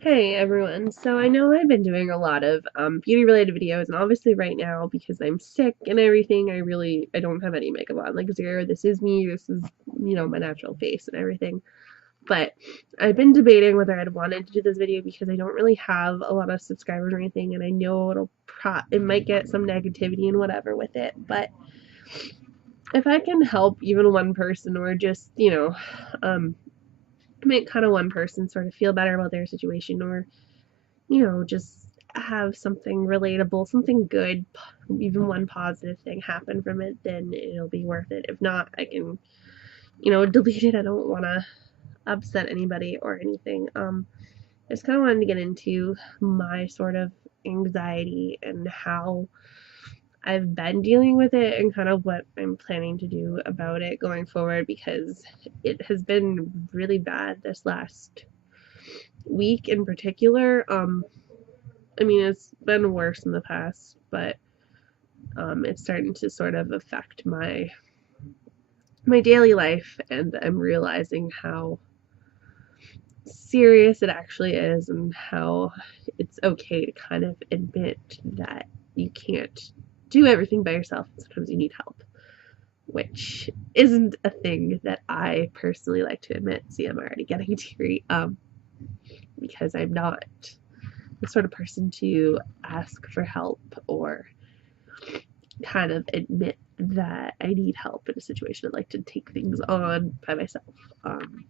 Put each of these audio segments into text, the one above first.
Hey everyone, so I know I've been doing a lot of beauty related videos, and obviously right now because I'm sick and everything, I don't have any makeup on, like zero. This is me, this is my natural face and everything. But I've been debating whether I'd wanted to do this video because I don't really have a lot of subscribers or anything, and I know it might get some negativity and whatever with it. But if I can help even one person or just um make kind of one person sort of feel better about their situation, or just have something relatable, something good, even one positive thing happen from it, then it'll be worth it. If not, I can, delete it. I don't want to upset anybody or anything. I just kind of wanted to get into my sort of anxiety and how I've been dealing with it and kind of what I'm planning to do about it going forward because it has been really bad this last week in particular. I mean, it's been worse in the past, but it's starting to sort of affect my daily life, and I'm realizing how serious it actually is, and how it's okay to kind of admit that you can't do everything by yourself. Sometimes you need help, which isn't a thing that I personally like to admit. See, I'm already getting teary, because I'm not the sort of person to ask for help or kind of admit that I need help in a situation. I like to take things on by myself. Um,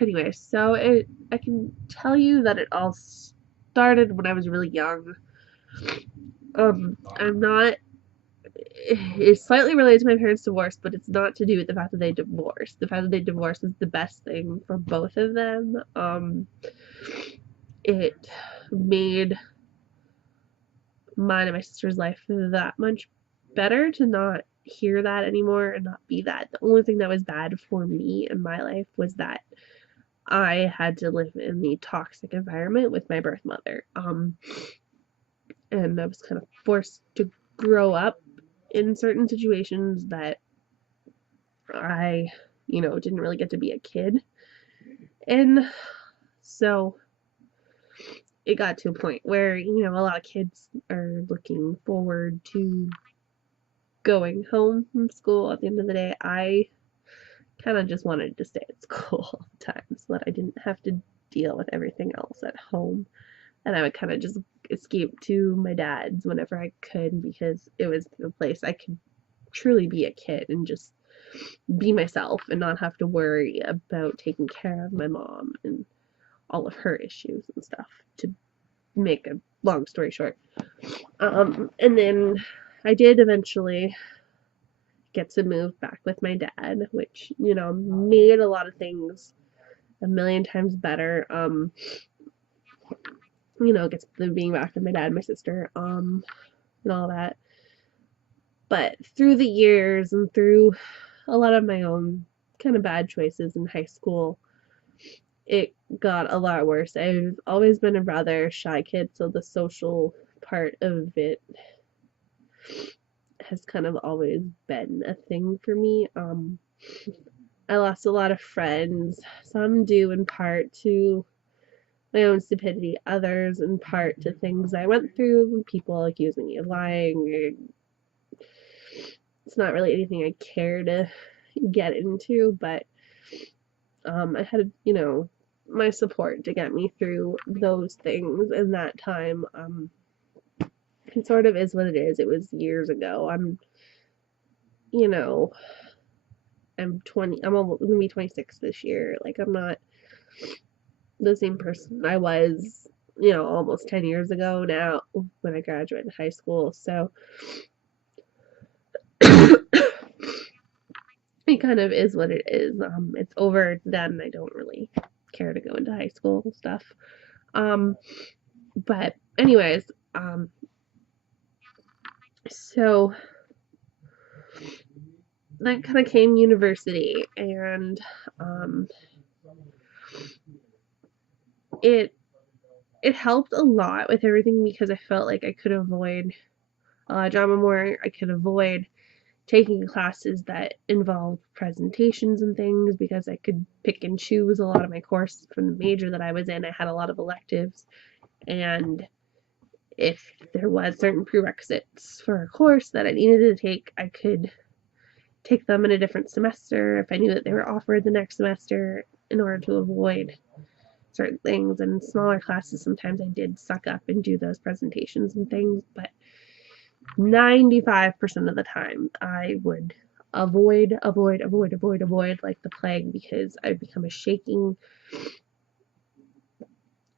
anyway, I can tell you that it all started when I was really young. I'm not. It's slightly related to my parents' divorce, but it's not to do with the fact that they divorced. The fact that they divorced is the best thing for both of them. It made mine and my sister's life that much better to not hear that anymore and not be that. The only thing that was bad for me in my life was that I had to live in the toxic environment with my birth mother. And I was kind of forced to grow up in certain situations that I, didn't really get to be a kid. And so it got to a point where, a lot of kids are looking forward to going home from school at the end of the day. I kind of just wanted to stay at school all the time so that I didn't have to deal with everything else at home. And I would kind of just escape to my dad's whenever I could because it was the place I could truly be a kid and just be myself and not have to worry about taking care of my mom and all of her issues and stuff, to make a long story short. And then I did eventually get to move back with my dad, which, made a lot of things a million times better. Gets the being back with my dad, my sister, and all that. But through the years and through a lot of my own kind of bad choices in high school, it got a lot worse. I've always been a rather shy kid, so the social part of it has kind of always been a thing for me. I lost a lot of friends, some due in part to my own stupidity, others in part to things I went through, people accusing me of lying. It's not really anything I care to get into, but I had, my support to get me through those things in that time. It sort of is what it is. It was years ago. You know, I'm 20, I'm almost gonna be 26 this year. Like, I'm not the same person I was, almost 10 years ago now when I graduated high school. So it kind of is what it is. It's over, it's done. I don't really care to go into high school stuff. Um, but anyways, so then kind of came university, and um, it it helped a lot with everything because I felt like I could avoid a lot of drama more. I could avoid taking classes that involved presentations and things because I could pick and choose a lot of my courses from the major that I was in. I had a lot of electives, and if there was certain prerequisites for a course that I needed to take, I could take them in a different semester if I knew that they were offered the next semester in order to avoid certain things. And smaller classes, sometimes I did suck up and do those presentations and things, but 95% of the time I would avoid like the plague, because I'd become a shaking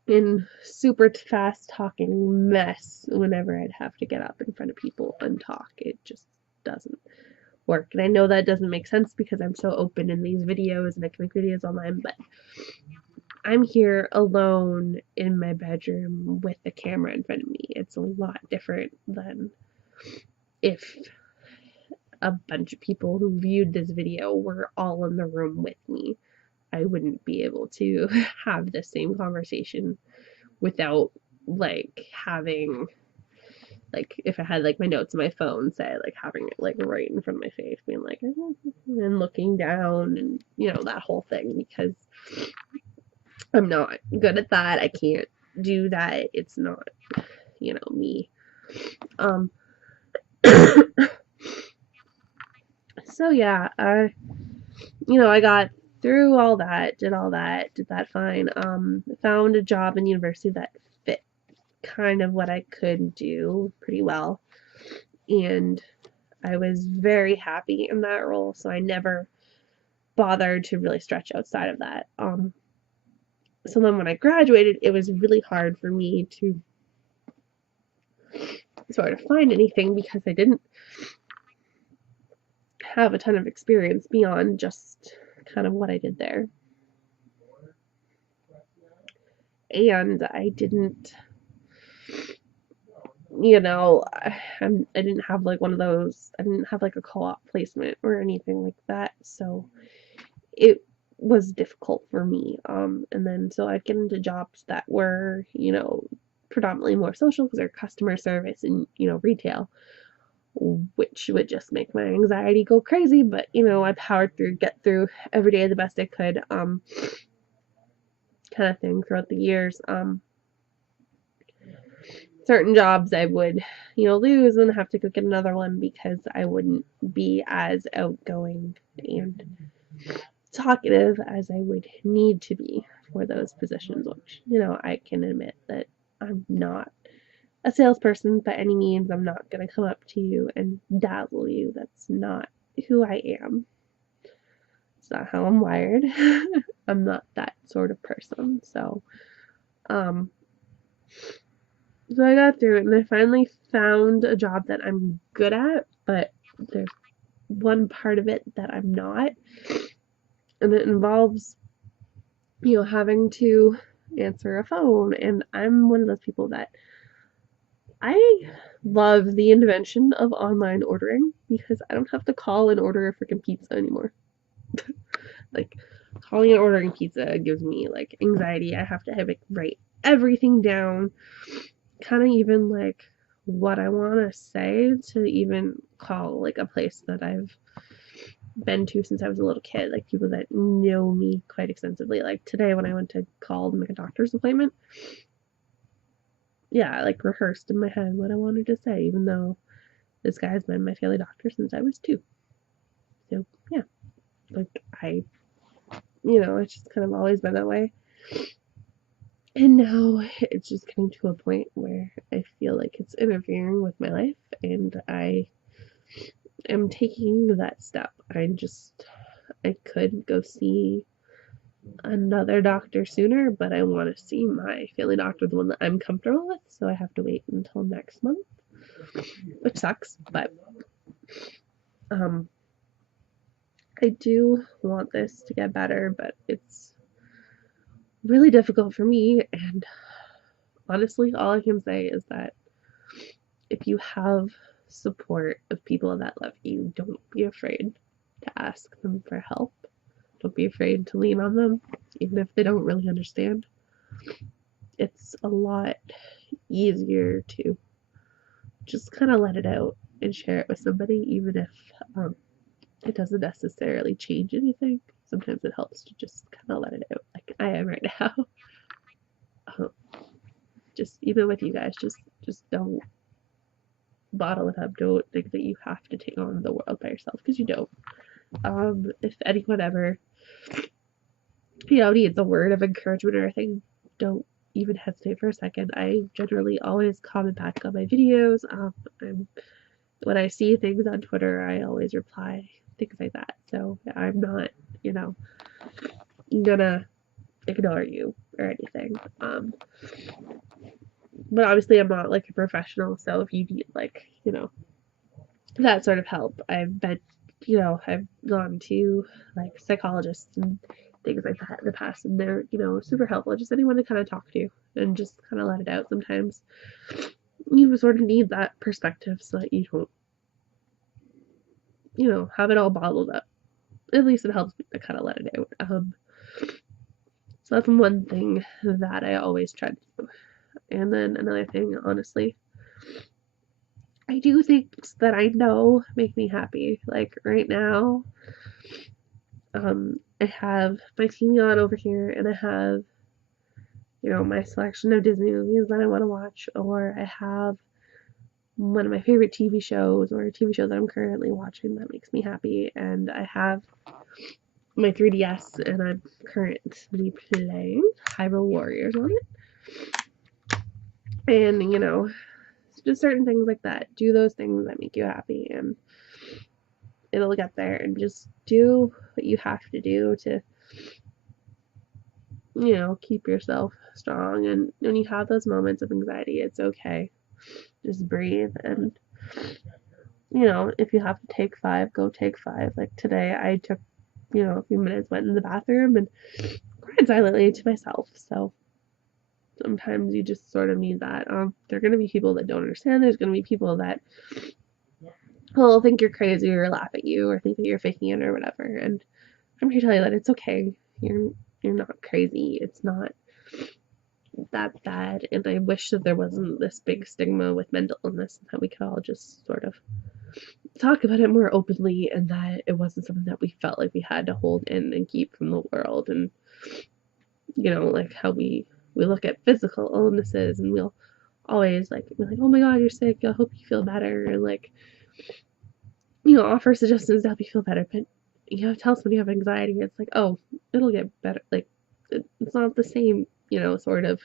and super fast talking mess whenever I'd have to get up in front of people and talk. It just doesn't work. And I know that doesn't make sense because I'm so open in these videos and I can make videos online, but I'm here alone in my bedroom with the camera in front of me. It's a lot different than if a bunch of people who viewed this video were all in the room with me. I wouldn't be able to have the same conversation without like having, like, if I had like my notes on my phone, say, like having it like right in front of my face, being like, and looking down, and you know, that whole thing, because I'm not good at that. I can't do that. It's not, you know, me. So yeah, you know, I got through all that, did that fine. Found a job in university that fit kind of what I could do pretty well, and I was very happy in that role, so I never bothered to really stretch outside of that. So then when I graduated, it was really hard for me to sort of find anything because I didn't have a ton of experience beyond just kind of what I did there. And I didn't, you know, I didn't have like one of those, I didn't have like a co-op placement or anything like that. So it was difficult for me. And then so I'd get into jobs that were, you know, predominantly more social because they're customer service and, you know, retail, which would just make my anxiety go crazy. But, you know, I powered through, get through every day the best I could, kind of thing throughout the years. Certain jobs I would, you know, lose and have to go get another one because I wouldn't be as outgoing and talkative as I would need to be for those positions, which, you know, I can admit that I'm not a salesperson by any means. I'm not going to come up to you and dazzle you. That's not who I am. It's not how I'm wired. I'm not that sort of person. So I got through it and I finally found a job that I'm good at, but there's one part of it that I'm not. And it involves, you know, having to answer a phone. And I'm one of those people that I love the invention of online ordering because I don't have to call and order a freaking pizza anymore. Like, calling and ordering pizza gives me like anxiety. I have to have it write everything down, kind of even like what I want to say to even call like a place that I've been to since I was a little kid, like people that know me quite extensively. Like today when I went to call to make a doctor's appointment, yeah, I like rehearsed in my head what I wanted to say, even though this guy's been my family doctor since I was 2. So yeah, like you know, it's just kind of always been that way. And now it's just getting to a point where I feel like it's interfering with my life, and I am taking that step. I could go see another doctor sooner, but I want to see my family doctor, the one that I'm comfortable with, so I have to wait until next month, which sucks, but I do want this to get better, but it's really difficult for me, and honestly, all I can say is that if you have support of people that love you, don't be afraid to ask them for help. Don't be afraid to lean on them, even if they don't really understand. It's a lot easier to just kind of let it out and share it with somebody, even if it doesn't necessarily change anything. Sometimes it helps to just kind of let it out, like I am right now. um, just even with you guys, just don't bottle it up. Don't think that you have to take on the world by yourself, because you don't. If anyone ever, needs a word of encouragement or anything, don't even hesitate for a second. I generally always comment back on my videos. When I see things on Twitter, I always reply, things like that. So I'm not, gonna ignore you or anything. But obviously I'm not like a professional, so if you need like, that sort of help, I've gone to like psychologists and things like that in the past, and they're, super helpful. Just anyone to kind of talk to and just kind of let it out. Sometimes you sort of need that perspective so that you don't, have it all bottled up. At least it helps me to kind of let it out. So that's one thing that I always try to do. And then another thing, honestly, I do things that I know make me happy. Like right now, I have my TV on over here, and I have, my selection of Disney movies that I want to watch, or I have one of my favorite TV shows or a TV show that I'm currently watching that makes me happy, and I have my 3DS, and I'm currently playing Hyrule Warriors on it. And, just certain things like that. Do those things that make you happy, and it'll get there. And just do what you have to do to, keep yourself strong. And when you have those moments of anxiety, it's okay. Just breathe. And, if you have to take 5, go take 5. Like today, I took, a few minutes, went in the bathroom, and cried silently to myself. So sometimes you just sort of need that. There are going to be people that don't understand. There's going to be people that will think you're crazy or laugh at you or think that you're faking it or whatever. And I'm here to tell you that it's okay. You're not crazy. It's not that bad. And I wish that there wasn't this big stigma with mental illness, and that we could all just sort of talk about it more openly, and that it wasn't something that we felt like we had to hold in and keep from the world. And like how we look at physical illnesses, and we'll always like be like, oh my god, you're sick, I hope you feel better, and like, offer suggestions to help you feel better. But tell someone you have anxiety, it's like, oh, it'll get better. Like it's not the same, sort of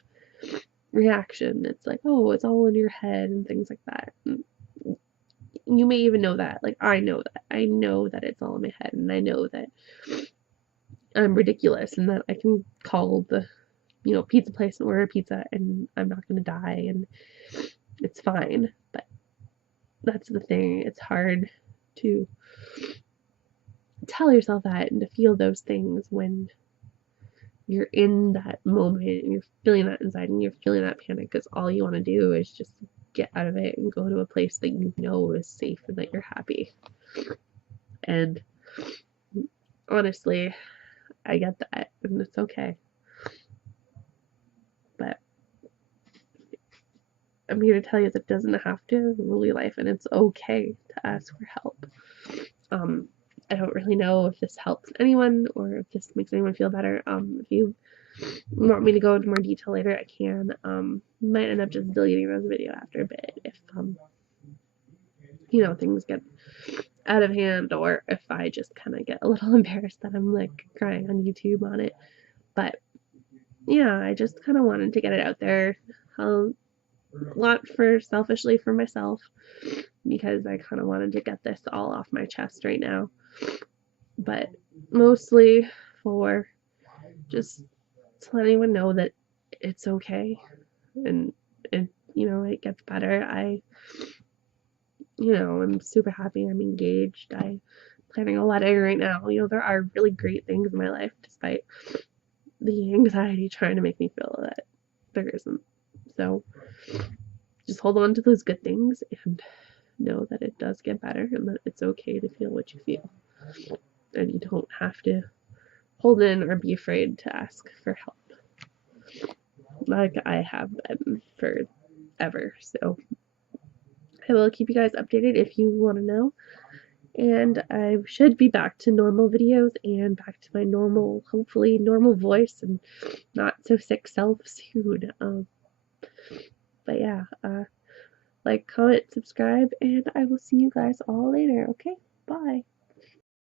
reaction. It's like, oh, it's all in your head and things like that. And you may even know that. Like I know that it's all in my head, and I know that I'm ridiculous, and that I can call the pizza place and order a pizza, and I'm not gonna die, and it's fine. But that's the thing. It's hard to tell yourself that and to feel those things when you're in that moment and you're feeling that anxiety and you're feeling that panic, because all you want to do is just get out of it and go to a place that you know is safe and that you're happy. And honestly, I get that, and it's okay. But I'm here to tell you that it doesn't have to rule your life, and it's okay to ask for help. I don't really know if this helps anyone or if this makes anyone feel better. If you want me to go into more detail later, I can. Might end up just deleting this video after a bit if things get out of hand, or if I just kind of get a little embarrassed that I'm like crying on YouTube on it. But yeah, I just kind of wanted to get it out there. A lot selfishly for myself, because I kind of wanted to get this all off my chest right now. But mostly for just to let anyone know that it's okay, and it gets better. I'm super happy. I'm engaged. I'm planning a wedding right now. There are really great things in my life, despite the anxiety trying to make me feel that there isn't. So just hold on to those good things and know that it does get better, and that it's okay to feel what you feel. And you don't have to hold in or be afraid to ask for help, like I have been forever. So I will keep you guys updated if you want to know. And I should be back to normal videos and back to my normal, hopefully normal voice and not so sick self soon. But yeah, like, comment, subscribe, and I will see you guys all later. Okay, bye.